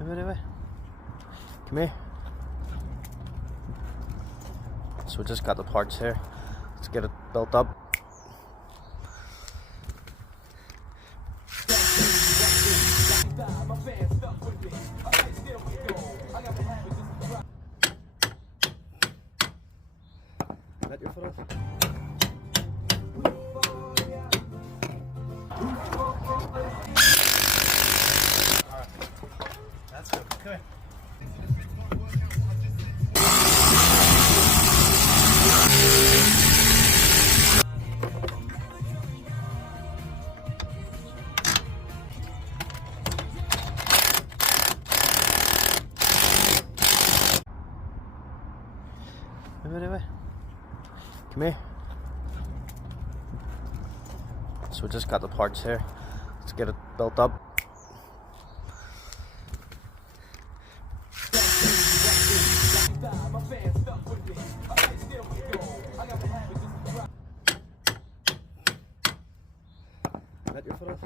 Anyway, come here. So we just got the parts here. Let's get it built up. Let your foot off. Alright. That's good. Okay. Anyway, come here. So we just got the parts here. Let's get it built up. Let your foot off.